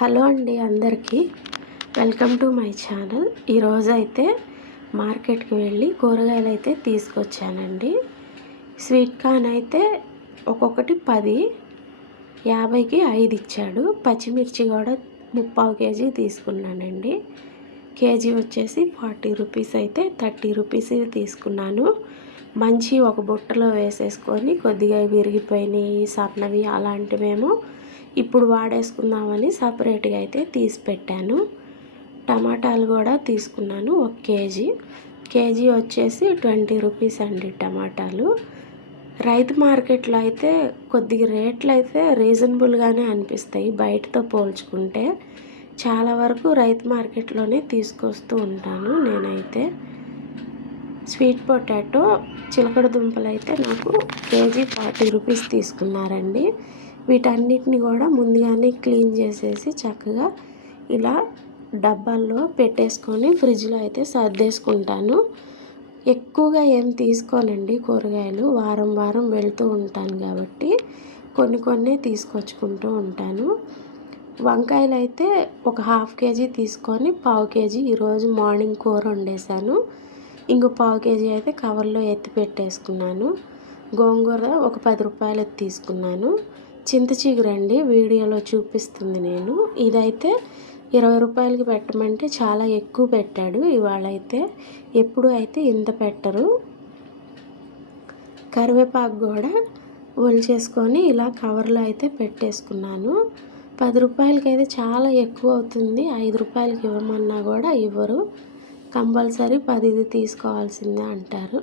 Hello అండి అందరికీ. Welcome to my channel. ఈరోజైతే మార్కెట్కి వెళ్ళి కూరగాయలు అయితే తీసుకొచ్చానండి. స్వీట్ కార్న్ అయితే ఒక్కొక్కటి పది యాభైకి ఐదు ఇచ్చాడు. పచ్చిమిర్చి కూడా ముప్పావు కేజీ తీసుకున్నానండి. కేజీ వచ్చేసి ఫార్టీ రూపీస్ అయితే థర్టీ రూపీస్ తీసుకున్నాను. మంచి ఒక బుట్టలో వేసేసుకొని కొద్దిగా విరిగిపోయినాయి సన్నవి అలాంటివేమో ఇప్పుడు వాడేసుకుందామని సపరేట్గా అయితే తీసి పెట్టాను. టమాటాలు కూడా తీసుకున్నాను ఒక కేజీ. కేజీ వచ్చేసి ట్వంటీ రూపీస్ అండి టమాటాలు. రైతు మార్కెట్లో అయితే కొద్దిగా రేట్లు అయితే రీజనబుల్గానే అనిపిస్తాయి బయటతో పోల్చుకుంటే. చాలా వరకు రైతు మార్కెట్లోనే తీసుకొస్తూ ఉంటాను నేనైతే. స్వీట్ పొటాటో చిలకడ దుంపలు అయితే నాకు కేజీ ఫార్టీ రూపీస్ తీసుకున్నారండి. వీటన్నిటిని కూడా ముందుగానే క్లీన్ చేసేసి చక్కగా ఇలా డబ్బాల్లో పెట్టేసుకొని ఫ్రిడ్జ్లో అయితే సర్దేసుకుంటాను. ఎక్కువగా ఏం తీసుకోనండి కూరగాయలు. వారం వారం వెళ్తూ ఉంటాను కాబట్టి కొన్ని కొన్ని తీసుకొచ్చుకుంటూ ఉంటాను. వంకాయలు అయితే ఒక హాఫ్ కేజీ తీసుకొని పావు కేజీ ఈరోజు మార్నింగ్ కూర వండేసాను ఇంకో పావు కేజీ అయితే కవర్లో ఎత్తి పెట్టేసుకున్నాను. గోంగూర ఒక పది రూపాయలు తీసుకున్నాను. చింత చిగురండి వీడియోలో చూపిస్తుంది నేను. ఇదైతే ఇరవై రూపాయలకి పెట్టమంటే చాలా ఎక్కువ పెట్టాడు. ఇవాళ అయితే ఎప్పుడు అయితే ఇంత పెట్టరు. కరివేపాకు కూడా ఒలిచేసుకొని ఇలా కవర్లో అయితే పెట్టేసుకున్నాను. పది రూపాయలకి అయితే చాలా ఎక్కువ అవుతుంది. ఐదు రూపాయలకి ఇవ్వమన్నా కూడా ఇవ్వరు. కంపల్సరీ పదిది తీసుకోవాల్సిందే అంటారు.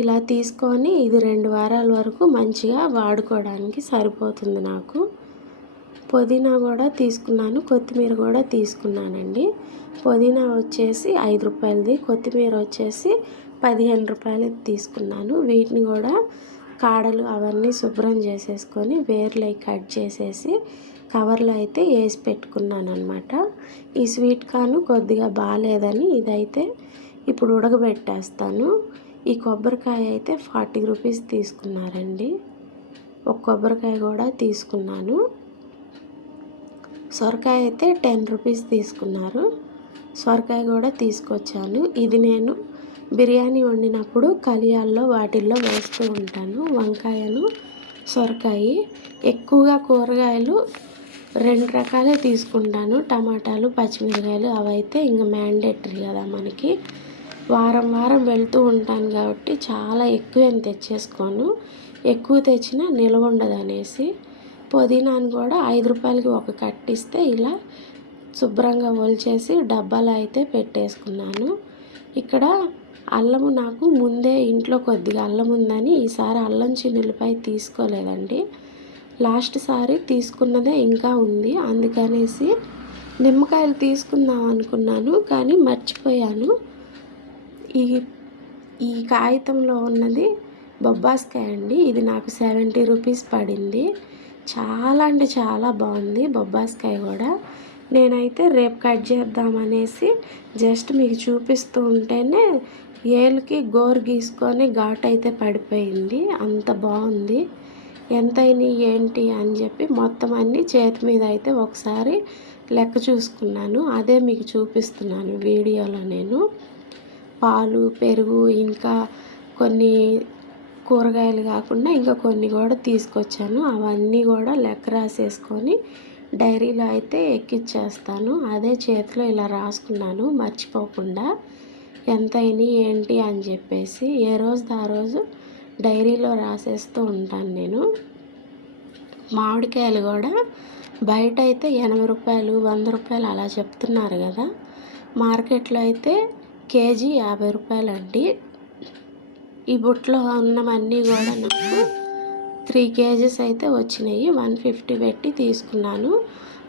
ఇలా తీసుకొని ఇది రెండు వారాల వరకు మంచిగా వాడుకోవడానికి సరిపోతుంది నాకు. పుదీనా కూడా తీసుకున్నాను కొత్తిమీర కూడా తీసుకున్నానండి. పుదీనా వచ్చేసి ఐదు రూపాయలది కొత్తిమీర వచ్చేసి పదిహేను రూపాయలది తీసుకున్నాను. వీటిని కూడా కాడలు అవన్నీ శుభ్రం చేసేసుకొని వేర్లు కట్ చేసేసి కవర్లో అయితే వేసి పెట్టుకున్నాను అనమాట ఈ స్వీట్ కార్న్ కొద్దిగా బాగాలేదని ఇదైతే ఇప్పుడు ఉడకబెట్టేస్తాను. ఈ కొబ్బరికాయ అయితే ఫార్టీ రూపీస్ తీసుకున్నారండి. ఒక కొబ్బరికాయ కూడా తీసుకున్నాను. సొరకాయ అయితే టెన్ రూపీస్ తీసుకున్నారు. సొరకాయ కూడా తీసుకొచ్చాను. ఇది నేను బిర్యానీ వండినప్పుడు కలియాల్లో వాటిల్లో వేస్తూ ఉంటాను. వంకాయలు సొరకాయ ఎక్కువగా కూరగాయలు రెండు రకాలే తీసుకుంటాను. టమాటాలు పచ్చిమిరకాయలు అవైతే ఇంకా మ్యాండేటరీ కదా మనకి. వారం వారం వెళ్తూ ఉంటాను కాబట్టి చాలా ఎక్కువ ఏం తెచ్చేసుకోను. ఎక్కువ తెచ్చినా నిల్వ ఉండదు అనేసి పుదీనాను కూడా ఐదు రూపాయలకి ఒక కట్టిస్తే ఇలా శుభ్రంగా ఒలిచేసి డబ్బాలో అయితే పెట్టేసుకున్నాను. ఇక్కడ అల్లము నాకు ముందే ఇంట్లో కొద్దిగా అల్లం ఉందని ఈసారి అల్లం చిన్నులపై తీసుకోలేదండి. లాస్ట్ సారి తీసుకున్నదే ఇంకా ఉంది. అందుకనేసి నిమ్మకాయలు తీసుకుందాం అనుకున్నాను కానీ మర్చిపోయాను. ఈ ఈ కాగితంలో ఉన్నది బొబ్బాస్కాయ అండి. ఇది నాకు సెవెంటీ రూపీస్ పడింది. చాలా అంటే చాలా బాగుంది బొబ్బాస్కాయ కూడా. నేనైతే రేపు కట్ చేద్దామనేసి జస్ట్ మీకు చూపిస్తూ ఉంటేనే ఏలుకి గోరు గీసుకొని ఘాట్ అయితే పడిపోయింది. అంత బాగుంది. ఎంతైనా ఏంటి అని చెప్పి మొత్తం అన్నీ చేతి మీద అయితే ఒకసారి లెక్క చూసుకున్నాను. అదే మీకు చూపిస్తున్నాను వీడియోలో నేను. పాలు పెరుగు ఇంకా కొన్ని కూరగాయలు కాకుండా ఇంకా కొన్ని కూడా తీసుకొచ్చాను. అవన్నీ కూడా లెక్క రాసేసుకొని డైరీలో అయితే ఎక్కిచ్చేస్తాను. అదే చేతిలో ఇలా రాసుకున్నాను మర్చిపోకుండా. ఎంత అయినాయి ఏంటి అని చెప్పేసి ఏ రోజు ఆ రోజు డైరీలో రాసేస్తూ ఉంటాను నేను. మామిడికాయలు కూడా బయట అయితే ఎనభై రూపాయలు వంద రూపాయలు అలా చెప్తున్నారు కదా. మార్కెట్లో అయితే కేజీ యాభై రూపాయలండి. ఈ బుట్టలో ఉన్నవన్నీ కూడా నాకు త్రీ కేజీస్ అయితే వచ్చినాయి. వన్ ఫిఫ్టీ పెట్టి తీసుకున్నాను.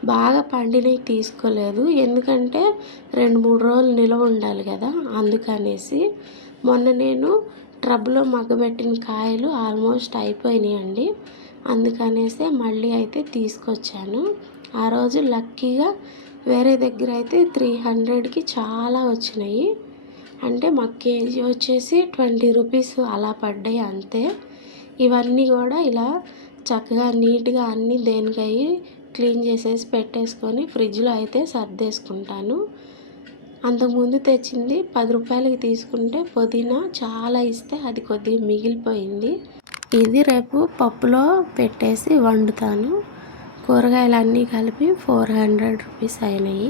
బాగా పండినవి తీసుకోలేదు. ఎందుకంటే రెండు మూడు రోజులు నిలవ ఉండాలి కదా అందుకనేసి మొన్న నేను ట్రబ్లో మగ్గబెట్టిన కాయలు ఆల్మోస్ట్ అయిపోయినాయండి. అందుకనేసి మళ్ళీ అయితే తీసుకొచ్చాను. ఆ రోజు లక్కీగా వేరే దగ్గర అయితే త్రీ హండ్రెడ్కి చాలా వచ్చినాయి. అంటే మాకు కేజీ వచ్చేసి ట్వంటీ రూపీస్ అలా పడ్డాయి అంతే. ఇవన్నీ కూడా ఇలా చక్కగా నీట్గా అన్నీ దేనికయ్యి క్లీన్ చేసేసి పెట్టేసుకొని ఫ్రిడ్జ్లో అయితే సర్దేసుకుంటాను. అంతకుముందు తెచ్చింది పది రూపాయలకి తీసుకుంటే పుదీనా చాలా ఇస్తే అది కొద్దిగా మిగిలిపోయింది. ఇది రేపు పప్పులో పెట్టేసి వండుతాను. కూరగాయలు అన్నీ కలిపి ఫోర్ హండ్రెడ్ రూపీస్ అయినాయి.